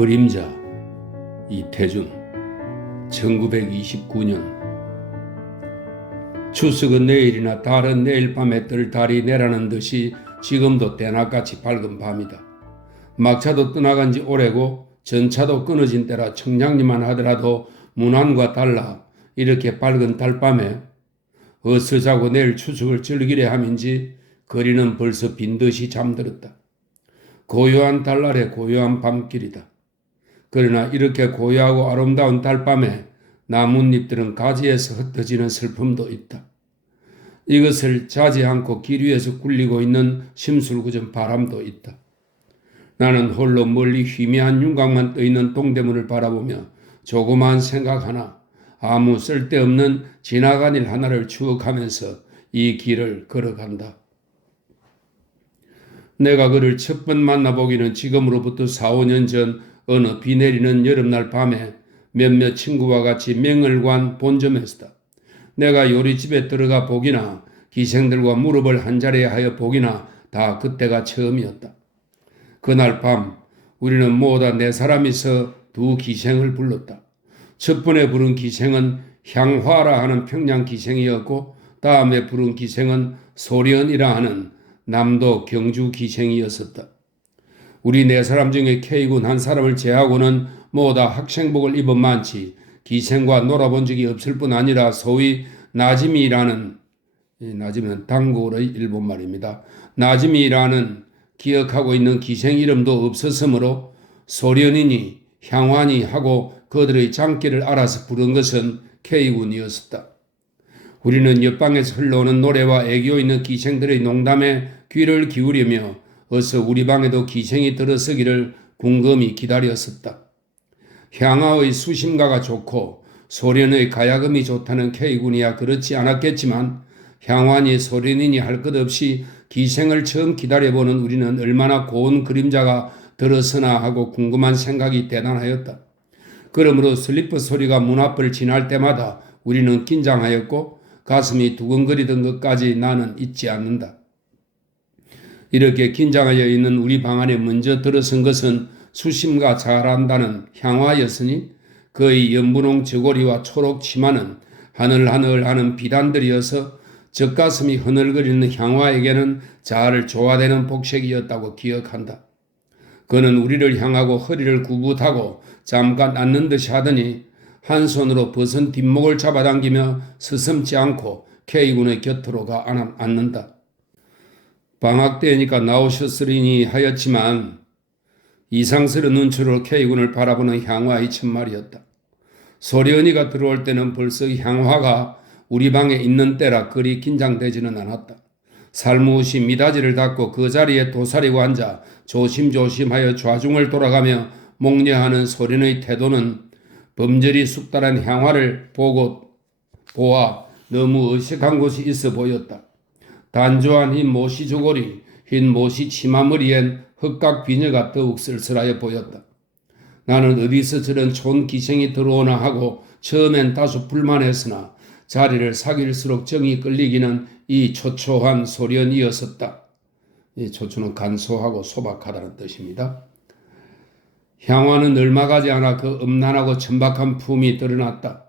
그림자 이태준 1929년 추석은 내일이나 달은 내일 밤에 뜰 달이 내라는 듯이 지금도 대낮같이 밝은 밤이다. 막차도 떠나간 지 오래고 전차도 끊어진 때라 청량리만 하더라도 문안과 달라 이렇게 밝은 달밤에 어서 자고 내일 추석을 즐기려 함인지 거리는 벌써 빈듯이 잠들었다. 고요한 달날의 고요한 밤길이다. 그러나 이렇게 고요하고 아름다운 달밤에 나뭇잎들은 가지에서 흩어지는 슬픔도 있다. 이것을 자지 않고 길 위에서 굴리고 있는 심술궂은 바람도 있다. 나는 홀로 멀리 희미한 윤곽만 떠있는 동대문을 바라보며 조그마한 생각 하나, 아무 쓸데없는 지나간 일 하나를 추억하면서 이 길을 걸어간다. 내가 그를 첫 번 만나보기는 지금으로부터 4, 5년 전 어느 비 내리는 여름날 밤에 몇몇 친구와 같이 맹을관 본점에서다. 내가 요리집에 들어가 보기나 기생들과 무릎을 한자리에 하여 보기나 다 그때가 처음이었다. 그날 밤 우리는 모두 네 사람이서 두 기생을 불렀다. 첫 번에 부른 기생은 향화라 하는 평양 기생이었고 다음에 부른 기생은 소련이라 하는 남도 경주 기생이었었다. 우리 네 사람 중에 K군 한 사람을 제하고는 모두 학생복을 입은 만치 기생과 놀아본 적이 없을 뿐 아니라 소위 나지미라는, 나지미는 당골의 일본말입니다. 나지미라는 기억하고 있는 기생 이름도 없었으므로 소련이니 향환이 하고 그들의 장기를 알아서 부른 것은 K군이었었다. 우리는 옆방에서 흘러오는 노래와 애교 있는 기생들의 농담에 귀를 기울이며 어서 우리 방에도 기생이 들어서기를 궁금히 기다렸었다. 향화의 수심가가 좋고 소련의 가야금이 좋다는 K군이야 그렇지 않았겠지만 향환이 소련이니 할 것 없이 기생을 처음 기다려보는 우리는 얼마나 고운 그림자가 들어서나 하고 궁금한 생각이 대단하였다. 그러므로 슬리퍼 소리가 문 앞을 지날 때마다 우리는 긴장하였고 가슴이 두근거리던 것까지 나는 잊지 않는다. 이렇게 긴장하여 있는 우리 방 안에 먼저 들어선 것은 수심가 잘한다는 향화였으니 그의 연분홍 저고리와 초록 치마는 하늘하늘하는 비단들이어서 젖가슴이 흐늘거리는 향화에게는 잘 조화되는 복색이었다고 기억한다. 그는 우리를 향하고 허리를 구부타고 잠깐 앉는 듯이 하더니 한 손으로 벗은 뒷목을 잡아당기며 스스럼지 않고 K군의 곁으로 가 앉는다. 방학 때니까 나오셨으리니 하였지만 이상스러운 눈초로 K군을 바라보는 향화의 첫말이었다. 소련이가 들어올 때는 벌써 향화가 우리 방에 있는 때라 그리 긴장되지는 않았다. 살무시 미닫이를 닫고 그 자리에 도사리고 앉아 조심조심하여 좌중을 돌아가며 목려하는 소련의 태도는 범절이 숙달한 향화를 보아 너무 어색한 곳이 있어 보였다. 단조한 흰 모시 저고리, 흰 모시 치마머리엔 흑각 비녀가 더욱 쓸쓸하여 보였다. 나는 어디서 저런 촌 기생이 들어오나 하고 처음엔 다소 불만했으나 자리를 사귈수록 정이 끌리기는 이 초초한 소련이었었다. 이 초초는 간소하고 소박하다는 뜻입니다. 향화는 얼마 가지 않아 그 음란하고 천박한 품이 드러났다.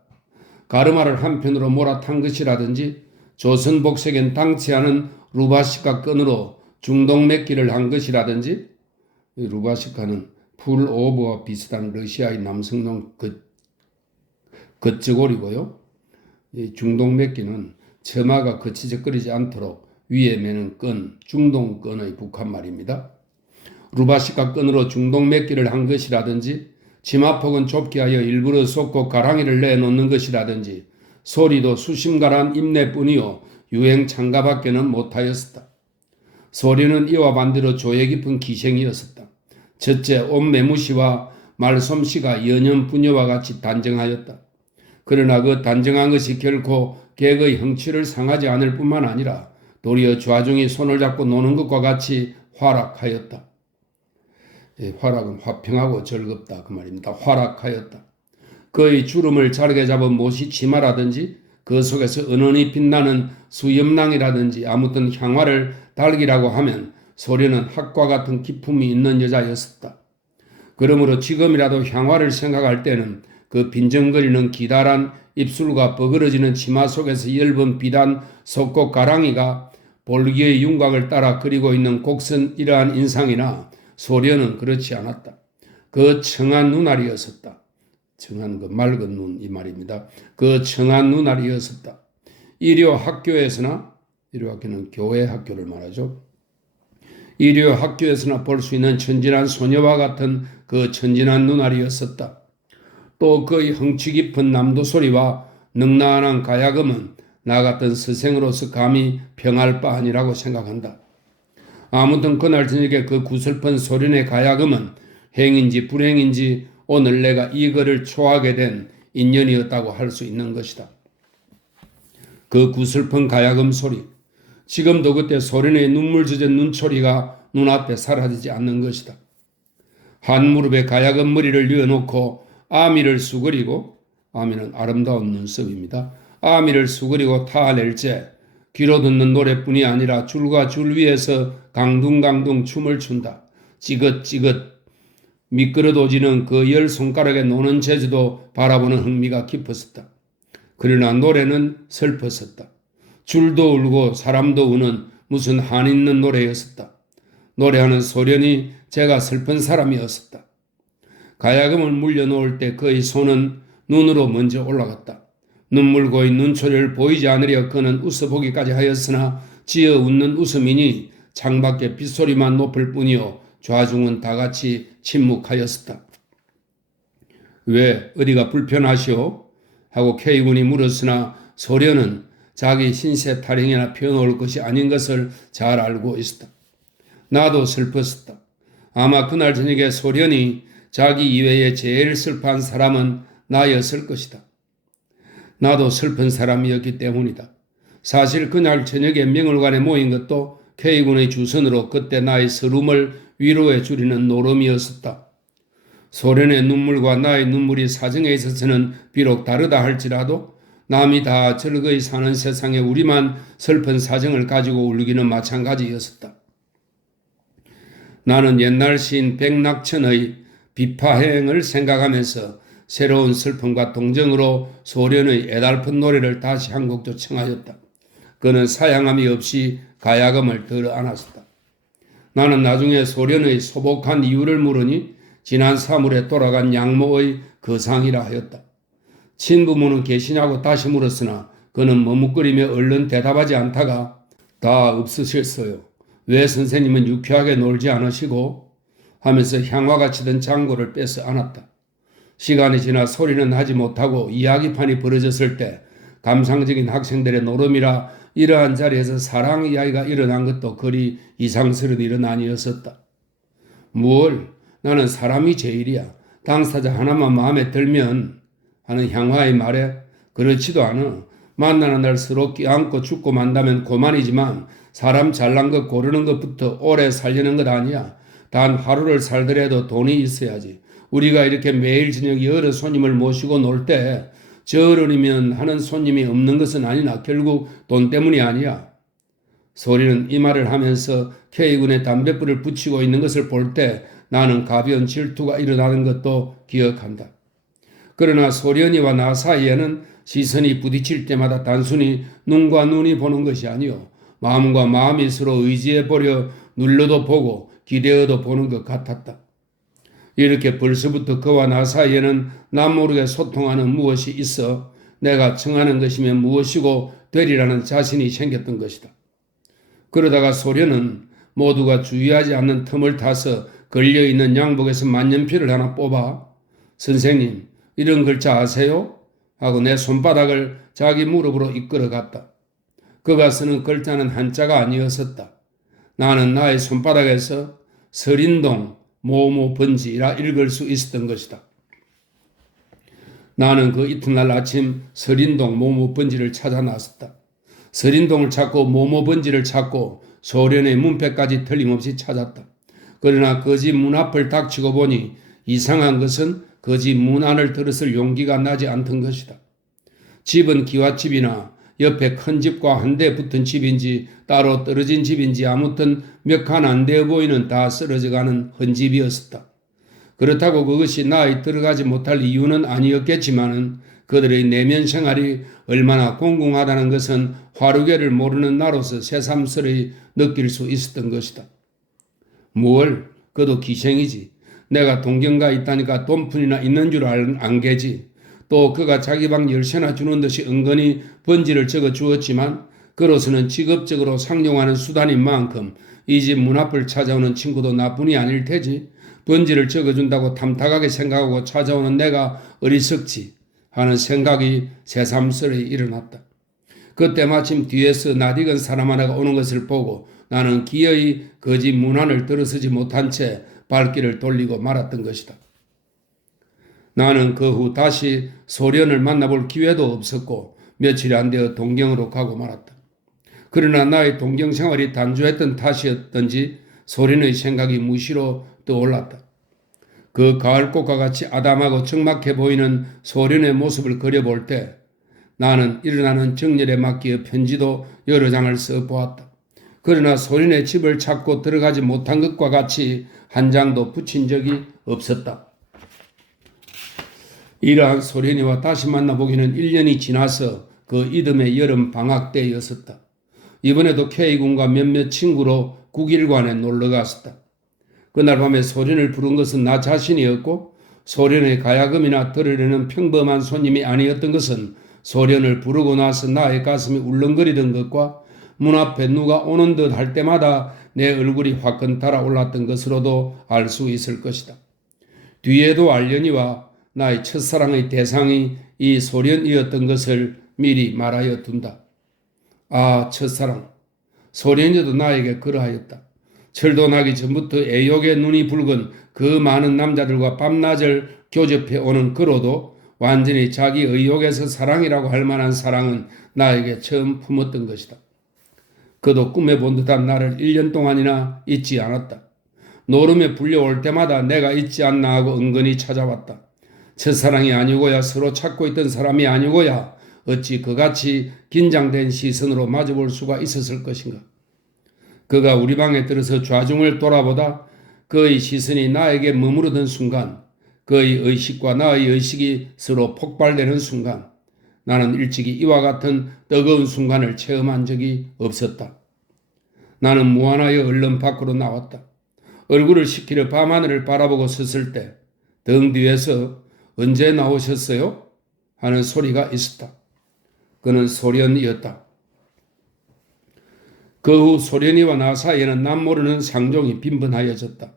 가르마를 한편으로 몰아탄 것이라든지 조선복색엔 당치 않은 루바시카 끈으로 중동맥기를 한 것이라든지 루바시카는 풀오버와 비슷한 러시아의 남성용 겉저고리고요. 중동맥기는 처마가 거치적거리지 않도록 위에 매는 끈, 중동끈의 북한말입니다. 루바시카 끈으로 중동맥기를 한 것이라든지 치마폭은 좁게 하여 일부러 쏟고 가랑이를 내놓는 것이라든지 소리도 수심가란 입내뿐이요 유행 창가밖에는 못하였었다. 소리는 이와 반대로 조예 깊은 기생이었었다. 첫째 옷매무시와 말솜씨가 연연 부녀와 같이 단정하였다. 그러나 그 단정한 것이 결코 객의 형취를 상하지 않을 뿐만 아니라 도리어 좌중이 손을 잡고 노는 것과 같이 활락하였다. 활락은 화평하고 즐겁다 그 말입니다. 활락하였다. 그의 주름을 자르게 잡은 못이 치마라든지 그 속에서 은은히 빛나는 수염낭이라든지 아무튼 향화를 달기라고 하면 소련은 학과 같은 기품이 있는 여자였었다. 그러므로 지금이라도 향화를 생각할 때는 그 빈정거리는 기다란 입술과 버그러지는 치마 속에서 엷은 비단 속곡 가랑이가 볼기의 윤곽을 따라 그리고 있는 곡선 이러한 인상이나 소련은 그렇지 않았다. 그 청한 눈알이었었다. 청한 그 맑은 눈 이 말입니다. 그 청한 눈알이었었다. 이료 학교에서나 이료 학교는 교회 학교를 말하죠. 이료 학교에서나 볼 수 있는 천진한 소녀와 같은 그 천진한 눈알이었었다. 또 그의 흥취 깊은 남도 소리와 능란한 가야금은 나 같은 스승으로서 감히 평할 바 아니라고 생각한다. 아무튼 그날 저녁에 그 구슬픈 소련의 가야금은 행인지 불행인지 오늘 내가 이 글을 초하게 된 인연이었다고 할 수 있는 것이다. 그 구슬픈 가야금 소리, 지금도 그때 소련의 눈물 젖은 눈초리가 눈앞에 사라지지 않는 것이다. 한 무릎에 가야금 머리를 뉘어놓고 아미를 수그리고, 아미는 아름다운 눈썹입니다. 아미를 수그리고 타낼 때 귀로 듣는 노래뿐이 아니라 줄과 줄 위에서 강둥강둥 춤을 춘다. 찌긋찌긋 미끄러도지는 그 열 손가락에 노는 재주도 바라보는 흥미가 깊었었다. 그러나 노래는 슬펐었다. 줄도 울고 사람도 우는 무슨 한 있는 노래였었다. 노래하는 소련이 제가 슬픈 사람이었었다. 가야금을 물려놓을 때 그의 손은 눈으로 먼저 올라갔다. 눈물 고인 눈초리를 보이지 않으려 그는 웃어보기까지 하였으나 지어 웃는 웃음이니 창밖에 빗소리만 높을 뿐이요 좌중은 다같이 침묵하였었다. 왜 어디가 불편하시오? 하고 K군이 물었으나 소련은 자기 신세 타령이나 펴놓을 것이 아닌 것을 잘 알고 있었다. 나도 슬펐었다. 아마 그날 저녁에 소련이 자기 이외에 제일 슬퍼한 사람은 나였을 것이다. 나도 슬픈 사람이었기 때문이다. 사실 그날 저녁에 명월관에 모인 것도 K군의 주선으로 그때 나의 서름을 위로해 주리는 노름이었었다. 소련의 눈물과 나의 눈물이 사정에 있어서는 비록 다르다 할지라도 남이 다 즐거이 사는 세상에 우리만 슬픈 사정을 가지고 울기는 마찬가지였었다. 나는 옛날 시인 백낙천의 비파행을 생각하면서 새로운 슬픔과 동정으로 소련의 애달픈 노래를 다시 한 곡도 청하였다. 그는 사양함이 없이 가야금을 들어 안았었다. 나는 나중에 소련의 소복한 이유를 물으니 지난 3월에 돌아간 양모의 거상이라 하였다. 친부모는 계시냐고 다시 물었으나 그는 머뭇거리며 얼른 대답하지 않다가 다 없으셨어요. 왜 선생님은 유쾌하게 놀지 않으시고? 하면서 향화가 치던 장고를 빼서 안았다. 시간이 지나 소리는 하지 못하고 이야기판이 벌어졌을 때 감상적인 학생들의 노름이라 이러한 자리에서 사랑 이야기가 일어난 것도 그리 이상스러운 일은 아니었었다. 뭘? 나는 사람이 제일이야. 당사자 하나만 마음에 들면 하는 향화의 말에 그렇지도 않아. 만나는 날 서로 껴안고 죽고 만다면 고만이지만 사람 잘난 것 고르는 것부터 오래 살려는 것 아니야. 단 하루를 살더라도 돈이 있어야지. 우리가 이렇게 매일 저녁 여러 손님을 모시고 놀 때 저 어른이면 하는 손님이 없는 것은 아니나 결국 돈 때문이 아니야. 소리는 이 말을 하면서 K군의 담뱃불을 붙이고 있는 것을 볼 때 나는 가벼운 질투가 일어나는 것도 기억한다. 그러나 소련이와 나 사이에는 시선이 부딪힐 때마다 단순히 눈과 눈이 보는 것이 아니요 마음과 마음이 서로 의지해 보려 눌러도 보고 기대어도 보는 것 같았다. 이렇게 벌써부터 그와 나 사이에는 남 모르게 소통하는 무엇이 있어 내가 청하는 것이면 무엇이고 되리라는 자신이 생겼던 것이다. 그러다가 소련은 모두가 주의하지 않는 틈을 타서 걸려있는 양복에서 만년필을 하나 뽑아 선생님 이런 글자 아세요? 하고 내 손바닥을 자기 무릎으로 이끌어갔다. 그가 쓰는 글자는 한자가 아니었었다. 나는 나의 손바닥에서 서린동 모모 번지라 읽을 수 있었던 것이다. 나는 그 이튿날 아침 서린동 모모 번지를 찾아 나섰다. 서린동을 찾고 모모 번지를 찾고 소련의 문패까지 틀림없이 찾았다. 그러나 그 집 문 앞을 닥치고 보니 이상한 것은 그 집 문 안을 들었을 용기가 나지 않던 것이다. 집은 기와집이나 옆에 큰 집과 한 대 붙은 집인지 따로 떨어진 집인지 아무튼 몇 칸 안 되어 보이는 다 쓰러져가는 헌집이었었다. 그렇다고 그것이 나의 들어가지 못할 이유는 아니었겠지만은 그들의 내면 생활이 얼마나 공공하다는 것은 화류계를 모르는 나로서 새삼스레 느낄 수 있었던 것이다. 뭘? 그도 기생이지. 내가 동경가 있다니까 돈푼이나 있는 줄 안개지. 또 그가 자기 방 열쇠나 주는 듯이 은근히 번지를 적어 주었지만 그로서는 직업적으로 상용하는 수단인 만큼 이 집 문 앞을 찾아오는 친구도 나뿐이 아닐 테지. 번지를 적어준다고 탐탁하게 생각하고 찾아오는 내가 어리석지 하는 생각이 새삼스레 일어났다. 그때 마침 뒤에서 낯익은 사람 하나가 오는 것을 보고 나는 기어이 그 집 문 안을 들어서지 못한 채 발길을 돌리고 말았던 것이다. 나는 그 후 다시 소련을 만나볼 기회도 없었고 며칠이 안 되어 동경으로 가고 말았다. 그러나 나의 동경 생활이 단조했던 탓이었던지 소련의 생각이 무시로 떠올랐다. 그 가을꽃과 같이 아담하고 적막해 보이는 소련의 모습을 그려볼 때 나는 일어나는 정열에 맞기에 편지도 여러 장을 써보았다. 그러나 소련의 집을 찾고 들어가지 못한 것과 같이 한 장도 붙인 적이 없었다. 이러한 소련이와 다시 만나보기는 1년이 지나서 그 이듬해 여름 방학 때였었다. 이번에도 K군과 몇몇 친구로 국일관에 놀러갔었다. 그날 밤에 소련을 부른 것은 나 자신이었고 소련의 가야금이나 들으려는 평범한 손님이 아니었던 것은 소련을 부르고 나서 나의 가슴이 울렁거리던 것과 문 앞에 누가 오는 듯 할 때마다 내 얼굴이 화끈 달아올랐던 것으로도 알 수 있을 것이다. 뒤에도 알려니와 나의 첫사랑의 대상이 이 소련이었던 것을 미리 말하여 둔다. 아, 첫사랑. 소련이도 나에게 그러하였다. 철도 나기 전부터 애욕의 눈이 붉은 그 많은 남자들과 밤낮을 교접해 오는 그로도 완전히 자기 의욕에서 사랑이라고 할 만한 사랑은 나에게 처음 품었던 것이다. 그도 꿈에 본 듯한 나를 1년 동안이나 잊지 않았다. 노름에 불려올 때마다 내가 잊지 않나 하고 은근히 찾아왔다. 첫사랑이 아니고야 서로 찾고 있던 사람이 아니고야 어찌 그같이 긴장된 시선으로 마주볼 수가 있었을 것인가. 그가 우리 방에 들어서 좌중을 돌아보다 그의 시선이 나에게 머무르던 순간 그의 의식과 나의 의식이 서로 폭발되는 순간 나는 일찍이 이와 같은 뜨거운 순간을 체험한 적이 없었다. 나는 무안하여 얼른 밖으로 나왔다. 얼굴을 식히려 밤하늘을 바라보고 섰을 때 등 뒤에서 언제 나오셨어요? 하는 소리가 있었다. 그는 소련이었다. 그 후 소련이와 나 사이에는 남 모르는 상종이 빈번하여졌다.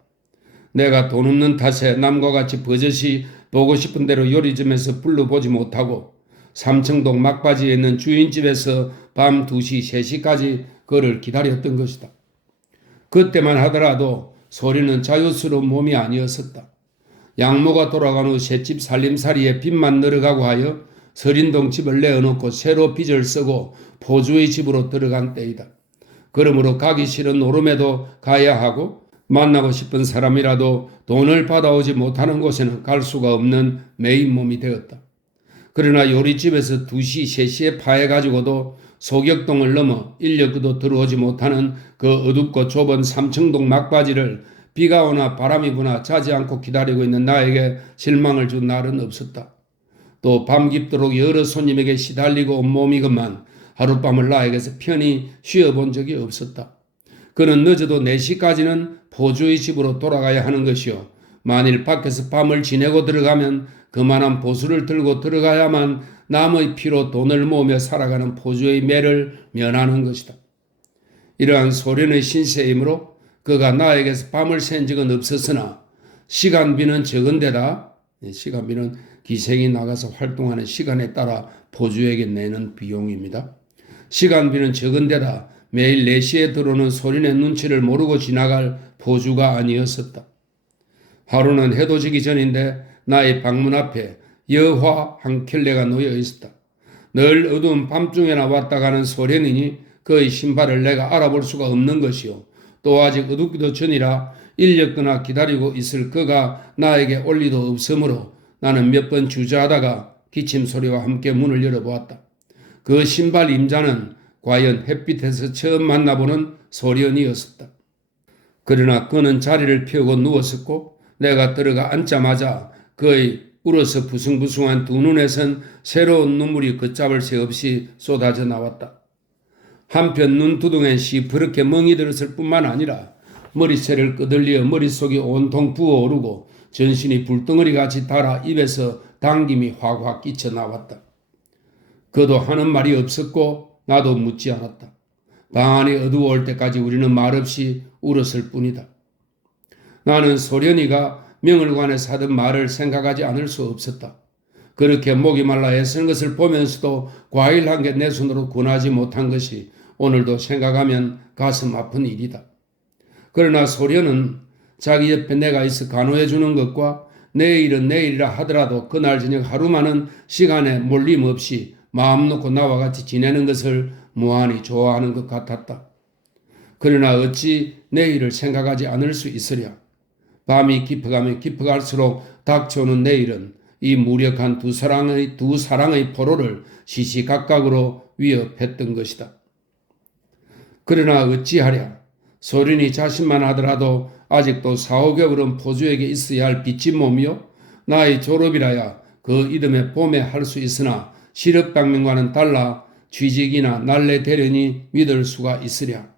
내가 돈 없는 탓에 남과 같이 버젓이 보고 싶은 대로 요리점에서 불러보지 못하고 삼청동 막바지에 있는 주인집에서 밤 2시, 3시까지 그를 기다렸던 것이다. 그때만 하더라도 소리는 자유스러운 몸이 아니었었다. 양모가 돌아간 후 셋집 살림살이에 빚만 늘어가고 하여 서린동 집을 내어놓고 새로 빚을 쓰고 포주의 집으로 들어간 때이다. 그러므로 가기 싫은 노름에도 가야 하고 만나고 싶은 사람이라도 돈을 받아오지 못하는 곳에는 갈 수가 없는 메인 몸이 되었다. 그러나 요리집에서 2시, 3시에 파해가지고도 소격동을 넘어 인력도 들어오지 못하는 그 어둡고 좁은 삼청동 막바지를 비가 오나 바람이 부나 자지 않고 기다리고 있는 나에게 실망을 준 날은 없었다. 또 밤 깊도록 여러 손님에게 시달리고 온몸이건만 하룻밤을 나에게서 편히 쉬어본 적이 없었다. 그는 늦어도 4시까지는 포주의 집으로 돌아가야 하는 것이요. 만일 밖에서 밤을 지내고 들어가면 그만한 보수를 들고 들어가야만 남의 피로 돈을 모으며 살아가는 포주의 매를 면하는 것이다. 이러한 소련의 신세이므로 그가 나에게서 밤을 샌 적은 없었으나 시간비는 적은데다 시간비는 기생이 나가서 활동하는 시간에 따라 포주에게 내는 비용입니다. 시간비는 적은데다 매일 4시에 들어오는 소련의 눈치를 모르고 지나갈 포주가 아니었었다. 하루는 해도 지기 전인데 나의 방문 앞에 여화 한 켤레가 놓여 있었다. 늘 어두운 밤중에나 왔다 가는 소련이니 그의 신발을 내가 알아볼 수가 없는 것이요. 또 아직 어둡기도 전이라 인력거나 기다리고 있을 그가 나에게 올 리도 없으므로 나는 몇 번 주저하다가 기침 소리와 함께 문을 열어보았다. 그 신발 임자는 과연 햇빛에서 처음 만나보는 소련이었었다. 그러나 그는 자리를 펴고 누웠었고 내가 들어가 앉자마자 그의 울어서 부숭부숭한 두 눈에선 새로운 눈물이 걷잡을 새 없이 쏟아져 나왔다. 한편 눈두덩엔 시퍼렇게 멍이 들었을 뿐만 아니라 머리채를 끄들려 머릿속이 온통 부어오르고 전신이 불덩어리같이 달아 입에서 당김이 확확 끼쳐 나왔다. 그도 하는 말이 없었고 나도 묻지 않았다. 방 안이 어두워올 때까지 우리는 말없이 울었을 뿐이다. 나는 소련이가 명월관에서 하던 말을 생각하지 않을 수 없었다. 그렇게 목이 말라 애쓰는 것을 보면서도 과일 한 개 내 손으로 권하지 못한 것이 오늘도 생각하면 가슴 아픈 일이다. 그러나 소련은 자기 옆에 내가 있어 간호해 주는 것과 내일은 내일이라 하더라도 그날 저녁 하루만은 시간에 몰림 없이 마음 놓고 나와 같이 지내는 것을 무한히 좋아하는 것 같았다. 그러나 어찌 내일을 생각하지 않을 수 있으랴. 밤이 깊어가면 깊어갈수록 닥쳐오는 내일은 이 무력한 두 사랑의 포로를 시시각각으로 위협했던 것이다. 그러나 어찌하랴. 소련이 자신만 하더라도 아직도 4, 5개월은 포주에게 있어야 할 빚진 몸이요. 나의 졸업이라야 그 이듬해 봄에 할 수 있으나 실업당면과는 달라 취직이나 날래 대련이 믿을 수가 있으랴.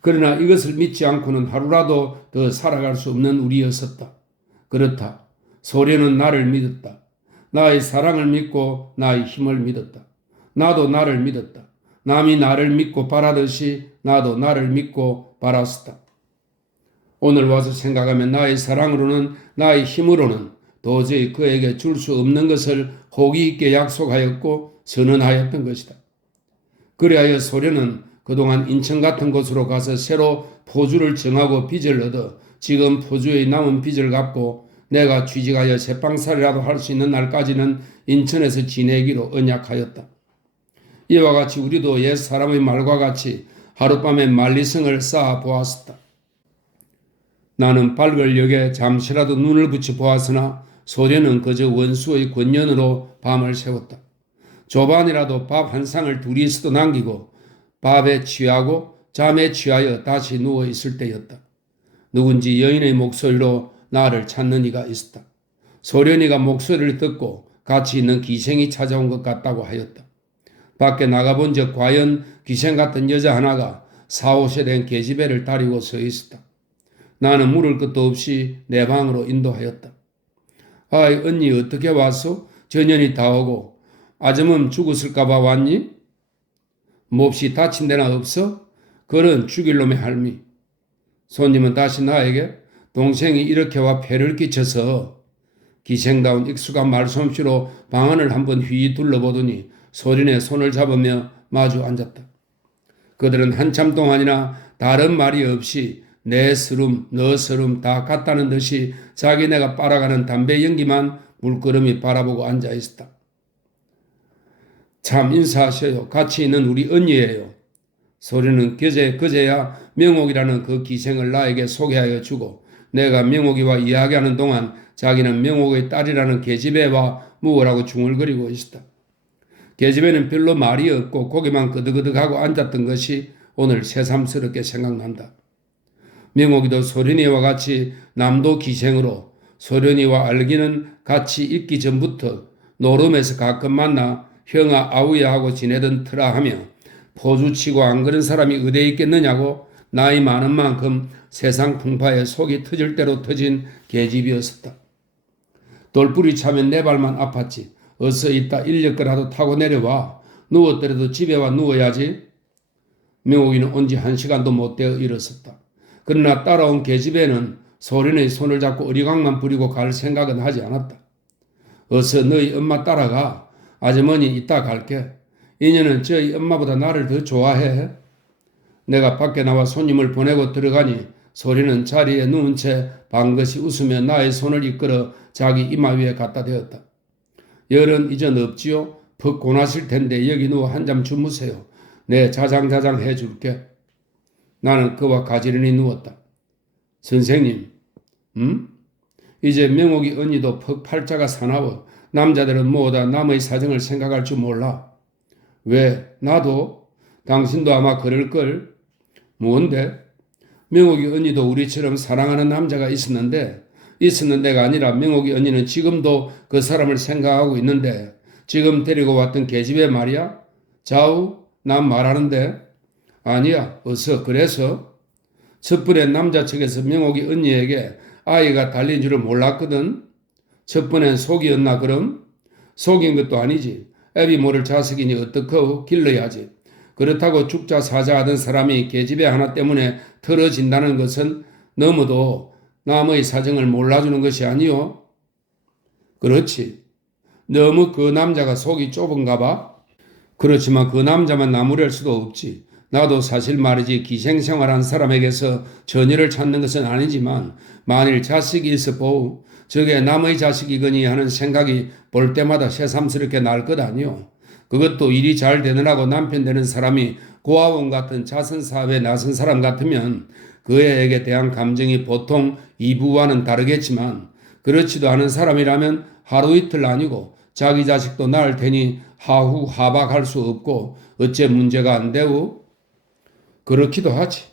그러나 이것을 믿지 않고는 하루라도 더 살아갈 수 없는 우리였었다. 그렇다. 소련은 나를 믿었다. 나의 사랑을 믿고 나의 힘을 믿었다. 나도 나를 믿었다. 남이 나를 믿고 바라듯이 나도 나를 믿고 바랐었다. 오늘 와서 생각하면 나의 사랑으로는 나의 힘으로는 도저히 그에게 줄 수 없는 것을 호기 있게 약속하였고 선언하였던 것이다. 그리하여 소련은 그동안 인천 같은 곳으로 가서 새로 포주를 정하고 빚을 얻어 지금 포주의 남은 빚을 갚고 내가 취직하여 제빵살이라도 할 수 있는 날까지는 인천에서 지내기로 언약하였다. 이와 같이 우리도 옛 사람의 말과 같이 하룻밤에 만리성을 쌓아 보았었다. 나는 밝을 역에 잠시라도 눈을 붙여 보았으나 소련은 그저 원수의 권연으로 밤을 새웠다. 조반이라도 밥 한 상을 둘이서도 남기고 밥에 취하고 잠에 취하여 다시 누워 있을 때였다. 누군지 여인의 목소리로 나를 찾는 이가 있었다. 소련이가 목소리를 듣고 같이 있는 기생이 찾아온 것 같다고 하였다. 밖에 나가본 적 과연 귀신 같은 여자 하나가 4, 5세 된 계집애를 다리고 서 있었다. 나는 물을 것도 없이 내 방으로 인도하였다. 아이 언니 어떻게 왔소? 전연이 다 오고 아줌은 죽었을까봐 왔니? 몹시 다친 데나 없어? 그런 죽일 놈의 할미. 손님은 다시 나에게 동생이 이렇게 와 폐를 끼쳐서 기생다운 익숙한 말솜씨로 방안을 한번 휘 둘러보더니 소련의 손을 잡으며 마주 앉았다. 그들은 한참 동안이나 다른 말이 없이 내 서름, 너 서름 다 같다는 듯이 자기네가 빨아가는 담배 연기만 물끄러미 바라보고 앉아 있었다. 참 인사하셔요. 같이 있는 우리 언니예요. 소련은 그제야 명옥이라는 그 기생을 나에게 소개하여 주고 내가 명옥이와 이야기하는 동안 자기는 명옥의 딸이라는 계집애와 묵으라고 중얼거리고 있었다. 계집애는 별로 말이 없고 고개만 끄덕끄덕하고 앉았던 것이 오늘 새삼스럽게 생각난다. 명옥이도 소련이와 같이 남도 기생으로 소련이와 알기는 같이 있기 전부터 노름에서 가끔 만나 형아 아우야 하고 지내던 터라 하며 포주치고 안 그런 사람이 어디에 있겠느냐고 나이 많은 만큼 세상 풍파에 속이 터질 대로 터진 계집이었었다. 돌뿌리 차면 내 발만 아팠지. 어서 이따 인력거라도 타고 내려와. 누웠더라도 집에 와 누워야지. 명옥이는 온지 1시간도 못 되어 일었었다. 그러나 따라온 계집애는 소련의 손을 잡고 어리광만 부리고 갈 생각은 하지 않았다. 어서 너희 엄마 따라가. 아주머니 이따 갈게. 이년은 저희 엄마보다 나를 더 좋아해. 내가 밖에 나와 손님을 보내고 들어가니 소리는 자리에 누운 채 방긋이 웃으며 나의 손을 이끌어 자기 이마 위에 갖다 대었다. 열은 이전 없지요? 퍽 고나실 텐데 여기 누워 한잠 주무세요. 내 자장자장 해줄게. 나는 그와 가지런히 누웠다. 선생님, 이제 명옥이 언니도 퍽 팔자가 사나워. 남자들은 뭐다 남의 사정을 생각할 줄 몰라. 왜? 나도? 당신도 아마 그럴걸? 뭔데? 명옥이 언니도 우리처럼 사랑하는 남자가 있었는데 있었는 데가 아니라 명옥이 언니는 지금도 그 사람을 생각하고 있는데 지금 데리고 왔던 계집애 말이야? 자우, 난 말하는데. 아니야, 어서. 그래서 첫 번에 남자 측에서 명옥이 언니에게 아이가 달린 줄을 몰랐거든. 첫 번엔 속이었나 그럼? 속인 것도 아니지. 애비 모를 자식이니 어떡하고 길러야지. 그렇다고 죽자 사자 하던 사람이 계집애 하나 때문에 틀어진다는 것은 너무도 남의 사정을 몰라주는 것이 아니오. 그렇지. 너무 그 남자가 속이 좁은가 봐. 그렇지만 그 남자만 나무랄 수도 없지. 나도 사실 말이지 기생생활한 사람에게서 전의를 찾는 것은 아니지만 만일 자식이 있어 보우 저게 남의 자식이거니 하는 생각이 볼 때마다 새삼스럽게 날 것 아니오. 그것도 일이 잘 되느라고 남편 되는 사람이 고아원 같은 자선사업에 나선 사람 같으면 그 애에게 대한 감정이 보통 이부와는 다르겠지만 그렇지도 않은 사람이라면 하루 이틀 아니고 자기 자식도 낳을 테니 하후 하박할 수 없고 어째 문제가 안 되고? 그렇기도 하지.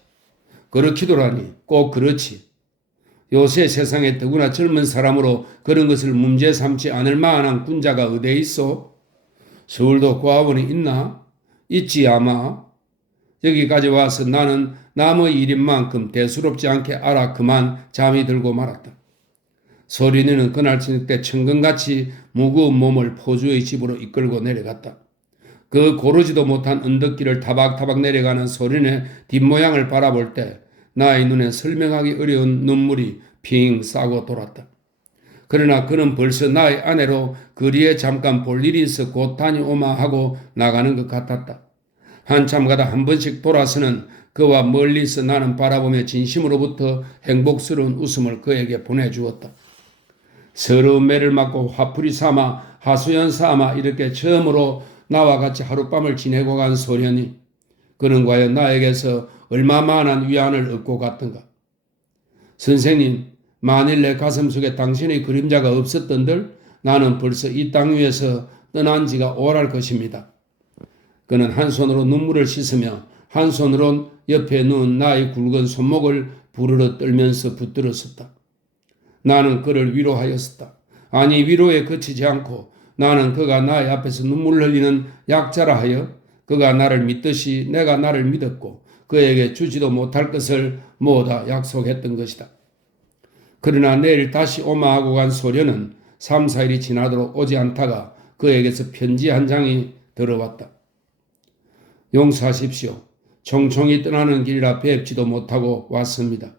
그렇기도라니 꼭 그렇지. 요새 세상에 더구나 젊은 사람으로 그런 것을 문제 삼지 않을 만한 군자가 어디에 있어? 서울도 고아원이 있나? 있지 아마. 여기까지 와서 나는 남의 일인 만큼 대수롭지 않게 알아 그만 잠이 들고 말았다. 소린이는 그날 저녁 때 천근같이 무거운 몸을 포주의 집으로 이끌고 내려갔다. 그 고르지도 못한 언덕길을 타박타박 내려가는 소린의 뒷모양을 바라볼 때 나의 눈에 설명하기 어려운 눈물이 핑 싸고 돌았다. 그러나 그는 벌써 나의 아내로 거리에 잠깐 볼 일이 있어 곧 다녀오마 하고 나가는 것 같았다. 한참 가다 한 번씩 돌아서는 그와 멀리서 나는 바라보며 진심으로부터 행복스러운 웃음을 그에게 보내주었다. 서러운 매를 맞고 화풀이 삼아 하소연 삼아 이렇게 처음으로 나와 같이 하룻밤을 지내고 간 소련이 그는 과연 나에게서 얼마만한 위안을 얻고 갔던가. 선생님, 만일 내 가슴속에 당신의 그림자가 없었던들 나는 벌써 이 땅 위에서 떠난 지가 오랄 것입니다. 그는 한 손으로 눈물을 씻으며 한 손으론 옆에 누운 나의 굵은 손목을 부르르 떨면서 붙들었었다. 나는 그를 위로하였었다. 아니 위로에 그치지 않고 나는 그가 나의 앞에서 눈물 흘리는 약자라 하여 그가 나를 믿듯이 내가 나를 믿었고 그에게 주지도 못할 것을 모두 약속했던 것이다. 그러나 내일 다시 오마하고 간 소련은 3, 4일이 지나도록 오지 않다가 그에게서 편지 한 장이 들어왔다. 용서하십시오. 총총히 떠나는 길이라 뵙지도 못하고 왔습니다.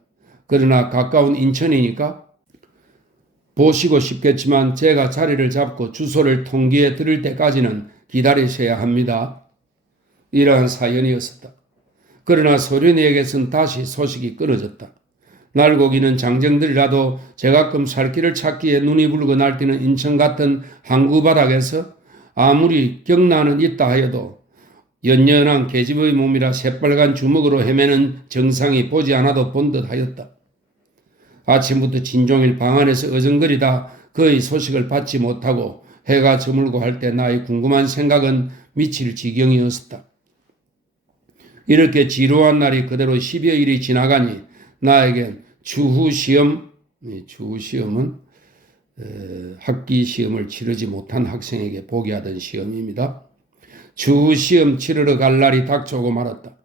그러나 가까운 인천이니까 보시고 싶겠지만 제가 자리를 잡고 주소를 통기해 드릴 때까지는 기다리셔야 합니다. 이러한 사연이었었다. 그러나 소련이에게선 다시 소식이 끊어졌다. 날고기는 장정들이라도 제가끔 살 길을 찾기에 눈이 붉어 날뛰는 인천 같은 항구 바닥에서 아무리 경란은 있다 하여도 연연한 계집의 몸이라 새빨간 주먹으로 헤매는 정상이 보지 않아도 본 듯 하였다. 아침부터 진종일 방 안에서 어정거리다 그의 소식을 받지 못하고 해가 저물고 할 때 나의 궁금한 생각은 미칠 지경이었었다. 이렇게 지루한 날이 그대로 10여일이 지나가니 나에겐 추후 시험은 학기 시험을 치르지 못한 학생에게 보게 하던 시험입니다. 추후 시험 치르러 갈 날이 닥쳐오고 말았다.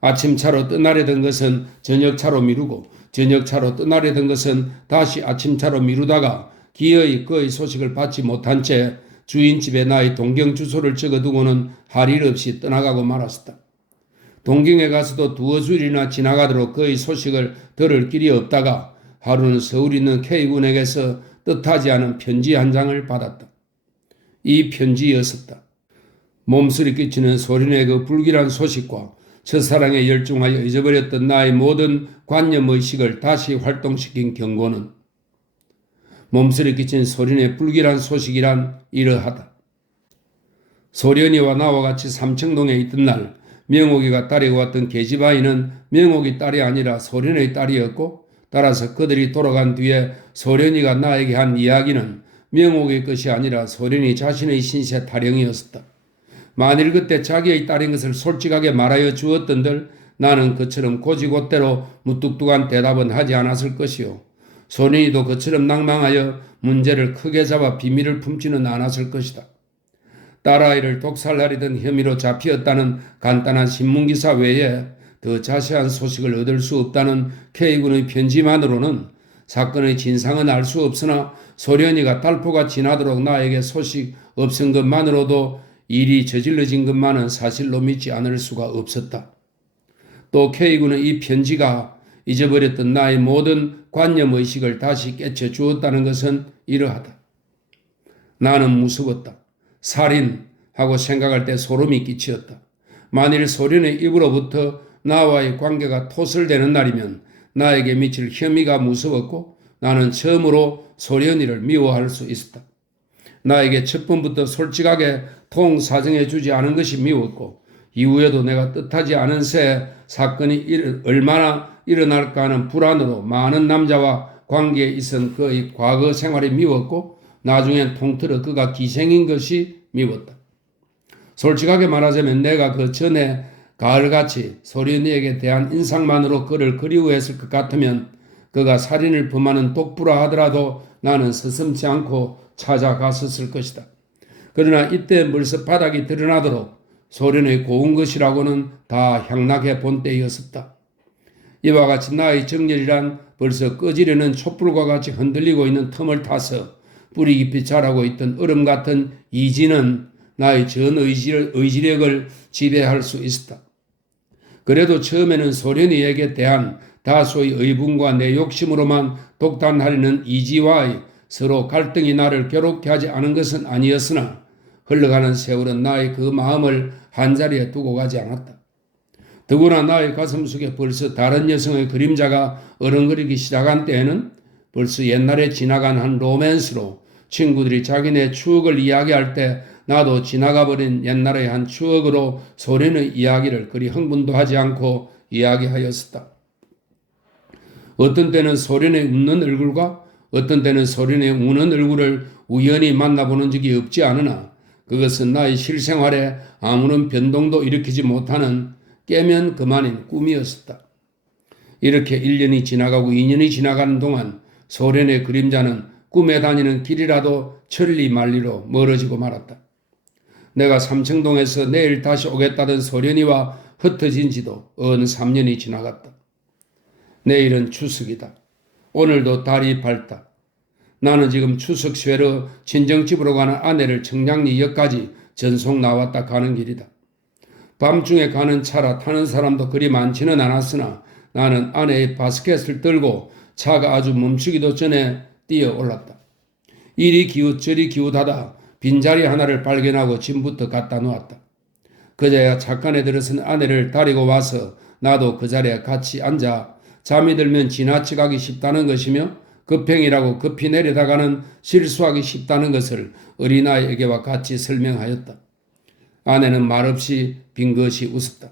아침차로 떠나려던 것은 저녁차로 미루고 저녁차로 떠나려던 것은 다시 아침차로 미루다가 기어이 그의 소식을 받지 못한 채 주인집에 나의 동경 주소를 적어두고는 할 일 없이 떠나가고 말았다. 동경에 가서도 두어 주일이나 지나가도록 그의 소식을 들을 길이 없다가 하루는 서울에 있는 K군에게서 뜻하지 않은 편지 한 장을 받았다. 이 편지였었다. 몸소리 끼치는 소린의 그 불길한 소식과 첫사랑에 열중하여 잊어버렸던 나의 모든 관념의식을 다시 활동시킨 경고는 몸소리 끼친 소린의 불길한 소식이란 이러하다. 소련이와 나와 같이 삼청동에 있던 날 명옥이가 따리고 왔던 계집아이는 명옥이 딸이 아니라 소련의 딸이었고 따라서 그들이 돌아간 뒤에 소련이가 나에게 한 이야기는 명옥의 것이 아니라 소련이 자신의 신세 타령이었었다. 만일 그때 자기의 딸인 것을 솔직하게 말하여 주었던들 나는 그처럼 고지고대로 무뚝뚝한 대답은 하지 않았을 것이요. 소련이도 그처럼 낭망하여 문제를 크게 잡아 비밀을 품지는 않았을 것이다. 딸아이를 독살하려던 혐의로 잡히었다는 간단한 신문기사 외에 더 자세한 소식을 얻을 수 없다는 K군의 편지만으로는 사건의 진상은 알 수 없으나 소련이가 달포가 지나도록 나에게 소식 없은 것만으로도 일이 저질러진 것만은 사실로 믿지 않을 수가 없었다. 또 K군의 이 편지가 잊어버렸던 나의 모든 관념의식을 다시 깨쳐주었다는 것은 이러하다. 나는 무서웠다. 살인하고 생각할 때 소름이 끼치었다. 만일 소련의 입으로부터 나와의 관계가 토설되는 날이면 나에게 미칠 혐의가 무서웠고 나는 처음으로 소련이를 미워할 수 있었다. 나에게 첫 번부터 솔직하게 통사정해 주지 않은 것이 미웠고 이후에도 내가 뜻하지 않은 새 사건이 얼마나 일어날까 하는 불안으로 많은 남자와 관계에 있은 그의 과거 생활이 미웠고 나중엔 통틀어 그가 기생인 것이 미웠다. 솔직하게 말하자면 내가 그 전에 가을같이 소련이에게 대한 인상만으로 그를 그리워했을 것 같으면 그가 살인을 범하는 독부라 하더라도 나는 서슴지 않고 찾아갔었을 것이다. 그러나 이때 벌써 바닥이 드러나도록 소련의 고운 것이라고는 다 향락해 본 때였었다. 이와 같이 나의 정열이란 벌써 꺼지려는 촛불과 같이 흔들리고 있는 틈을 타서 뿌리 깊이 자라고 있던 얼음 같은 이지는 나의 전 의지력을 지배할 수 있었다. 그래도 처음에는 소련이에게 대한 다소의 의분과 내 욕심으로만 독단하려는 이지와의 서로 갈등이 나를 괴롭게 하지 않은 것은 아니었으나 흘러가는 세월은 나의 그 마음을 한자리에 두고 가지 않았다. 더구나 나의 가슴 속에 벌써 다른 여성의 그림자가 어른거리기 시작한 때에는 벌써 옛날에 지나간 한 로맨스로 친구들이 자기네 추억을 이야기할 때 나도 지나가버린 옛날의 한 추억으로 소련의 이야기를 그리 흥분도 하지 않고 이야기하였었다. 어떤 때는 소련의 웃는 얼굴과 어떤 때는 소련의 우는 얼굴을 우연히 만나보는 적이 없지 않으나 그것은 나의 실생활에 아무런 변동도 일으키지 못하는 깨면 그만인 꿈이었었다. 이렇게 1년이 지나가고 2년이 지나가는 동안 소련의 그림자는 꿈에 다니는 길이라도 천리만리로 멀어지고 말았다. 내가 삼청동에서 내일 다시 오겠다던 소련이와 흩어진 지도 어느 3년이 지나갔다. 내일은 추석이다. 오늘도 달이 밝다. 나는 지금 추석 쇠러 친정집으로 가는 아내를 청량리역까지 전속 나왔다 가는 길이다. 밤중에 가는 차라 타는 사람도 그리 많지는 않았으나 나는 아내의 바스켓을 들고 차가 아주 멈추기도 전에 뛰어 올랐다. 이리 기웃 저리 기웃하다 빈자리 하나를 발견하고 짐부터 갖다 놓았다. 그제야 착간에 들어선 아내를 데리고 와서 나도 그 자리에 같이 앉아 잠이 들면 지나치가기 쉽다는 것이며 급행이라고 급히 내려다가는 실수하기 쉽다는 것을 어린아이에게와 같이 설명하였다. 아내는 말없이 빙긋이 웃었다.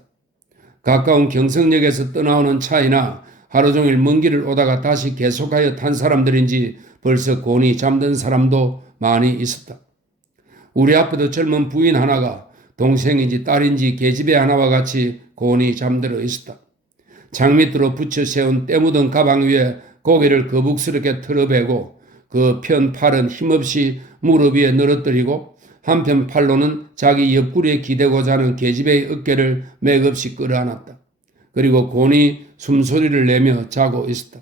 가까운 경성역에서 떠나오는 차이나 하루 종일 먼 길을 오다가 다시 계속하여 탄 사람들인지 벌써 곤히 잠든 사람도 많이 있었다. 우리 앞에도 젊은 부인 하나가 동생인지 딸인지 계집애 하나와 같이 곤히 잠들어 있었다. 장밑으로 붙여 세운 때 묻은 가방 위에 고개를 거북스럽게 틀어배고 그 편 팔은 힘없이 무릎 위에 늘어뜨리고 한편 팔로는 자기 옆구리에 기대고 자는 계집애의 어깨를 맥없이 끌어안았다. 그리고 곤히 숨소리를 내며 자고 있었다.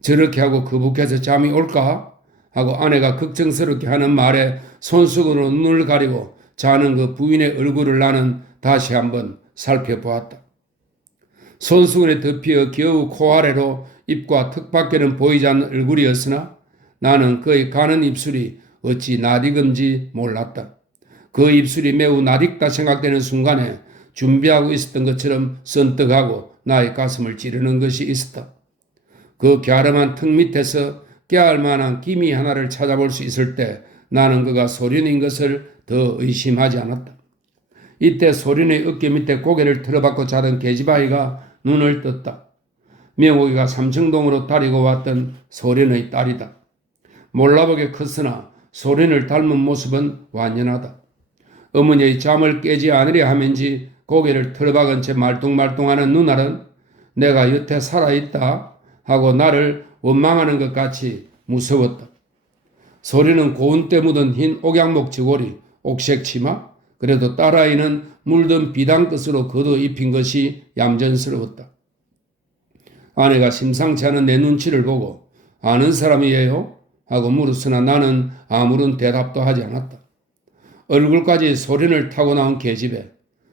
저렇게 하고 거북해서 잠이 올까? 하고 아내가 걱정스럽게 하는 말에 손수건으로 눈을 가리고 자는 그 부인의 얼굴을 나는 다시 한번 살펴보았다. 손수건에 덮여 겨우 코 아래로 입과 턱 밖에는 보이지 않는 얼굴이었으나 나는 그의 가는 입술이 어찌 낯익은지 몰랐다. 그 입술이 매우 낯익다 생각되는 순간에 준비하고 있었던 것처럼 선떡하고 나의 가슴을 찌르는 것이 있었다. 그 갸름한 턱 밑에서 깨알 만한 기미 하나를 찾아볼 수 있을 때 나는 그가 소련인 것을 더 의심하지 않았다. 이때 소련의 어깨 밑에 고개를 틀어박고 자던 계집아이가 눈을 떴다. 명옥이가 삼청동으로 데리고 왔던 소련의 딸이다. 몰라보게 컸으나 소련을 닮은 모습은 완연하다. 어머니의 잠을 깨지 않으려 하면지 고개를 틀어박은 채 말똥말똥하는 누나는 내가 여태 살아있다 하고 나를 원망하는 것 같이 무서웠다. 소리는 고운 때 묻은 흰 옥양목 저고리, 옥색 치마, 그래도 딸아이는 물든 비단 끝으로 걷어 입힌 것이 얌전스러웠다. 아내가 심상치 않은 내 눈치를 보고 아는 사람이에요? 하고 물었으나 나는 아무런 대답도 하지 않았다. 얼굴까지 소련을 타고 나온 계집애.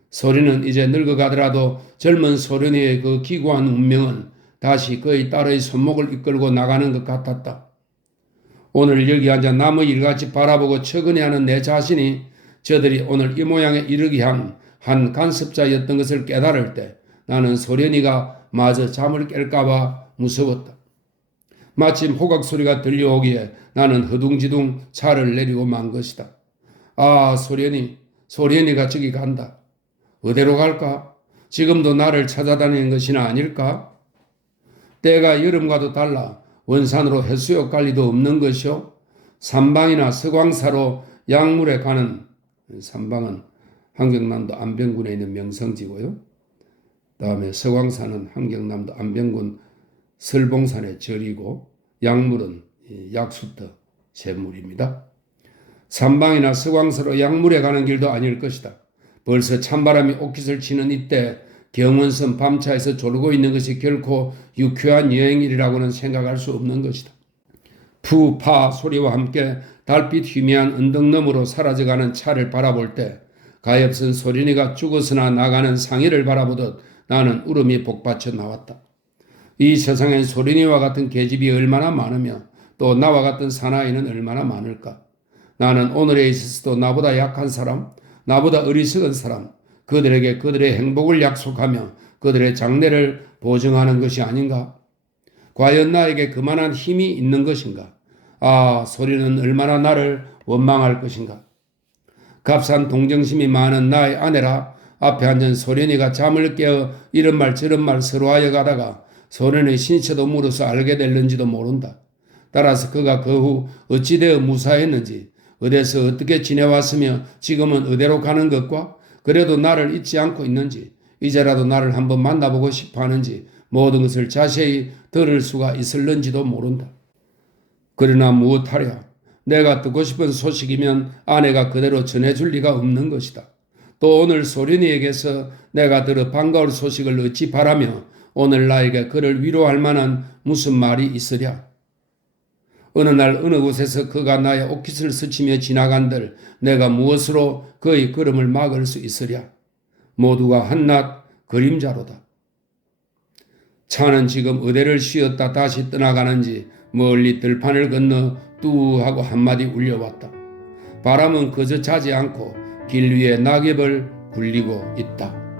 소련은 이제 늙어가더라도 젊은 소련이의 그 기구한 운명은 다시 그의 딸의 손목을 이끌고 나가는 것 같았다. 오늘 여기 앉아 남의 일같이 바라보고 척은해하는 내 자신이 저들이 오늘 이 모양에 이르게 한 간섭자였던 것을 깨달을 때 나는 소련이가 마저 잠을 깰까봐 무서웠다. 마침 호각 소리가 들려오기에 나는 허둥지둥 차를 내리고 만 것이다. 아, 소련이가 저기 간다. 어디로 갈까? 지금도 나를 찾아다니는 것이나 아닐까? 때가 여름과도 달라 원산으로 해수욕 갈 리도 없는 것이요. 삼방이나 서광사로 약물에 가는, 삼방은 함경남도 안병군에 있는 명성지고요. 다음에 서광사는 함경남도 안병군 설봉산의 절이고, 약물은 약수터 샘물입니다. 삼방이나 서광사로 약물에 가는 길도 아닐 것이다. 벌써 찬바람이 옷깃을 치는 이때 경원선 밤차에서 졸고 있는 것이 결코 유쾌한 여행일이라고는 생각할 수 없는 것이다. 푸파 소리와 함께 달빛 희미한 언덕 너머로 사라져가는 차를 바라볼 때 가엾은 소린이가 죽어서나 나가는 상의를 바라보듯 나는 울음이 복받쳐 나왔다. 이 세상엔 소린이와 같은 계집이 얼마나 많으며 또 나와 같은 사나이는 얼마나 많을까. 나는 오늘에 있어서도 나보다 약한 사람, 나보다 어리석은 사람, 그들에게 그들의 행복을 약속하며 그들의 장래를 보증하는 것이 아닌가? 과연 나에게 그만한 힘이 있는 것인가? 아, 소리는 얼마나 나를 원망할 것인가? 값싼 동정심이 많은 나의 아내라 앞에 앉은 소련이가 잠을 깨어 이런 말 저런 말 서로하여 가다가 소련의 신체도 물어서 알게 될는지도 모른다. 따라서 그가 그 후 어찌 되어 무사했는지, 어디서 어떻게 지내왔으며 지금은 어디로 가는 것과 그래도 나를 잊지 않고 있는지, 이제라도 나를 한번 만나보고 싶어 하는지 모든 것을 자세히 들을 수가 있을는지도 모른다. 그러나 무엇하랴. 내가 듣고 싶은 소식이면 아내가 그대로 전해줄 리가 없는 것이다. 또 오늘 소련이에게서 내가 들어 반가울 소식을 어찌 바라며 오늘 나에게 그를 위로할 만한 무슨 말이 있으랴. 어느 날 어느 곳에서 그가 나의 옷깃을 스치며 지나간들 내가 무엇으로 그의 걸음을 막을 수 있으랴. 모두가 한낱 그림자로다. 차는 지금 어디를 쉬었다 다시 떠나가는지 멀리 들판을 건너 뚜하고 한마디 울려왔다. 바람은 그저 자지 않고 길 위에 낙엽을 굴리고 있다.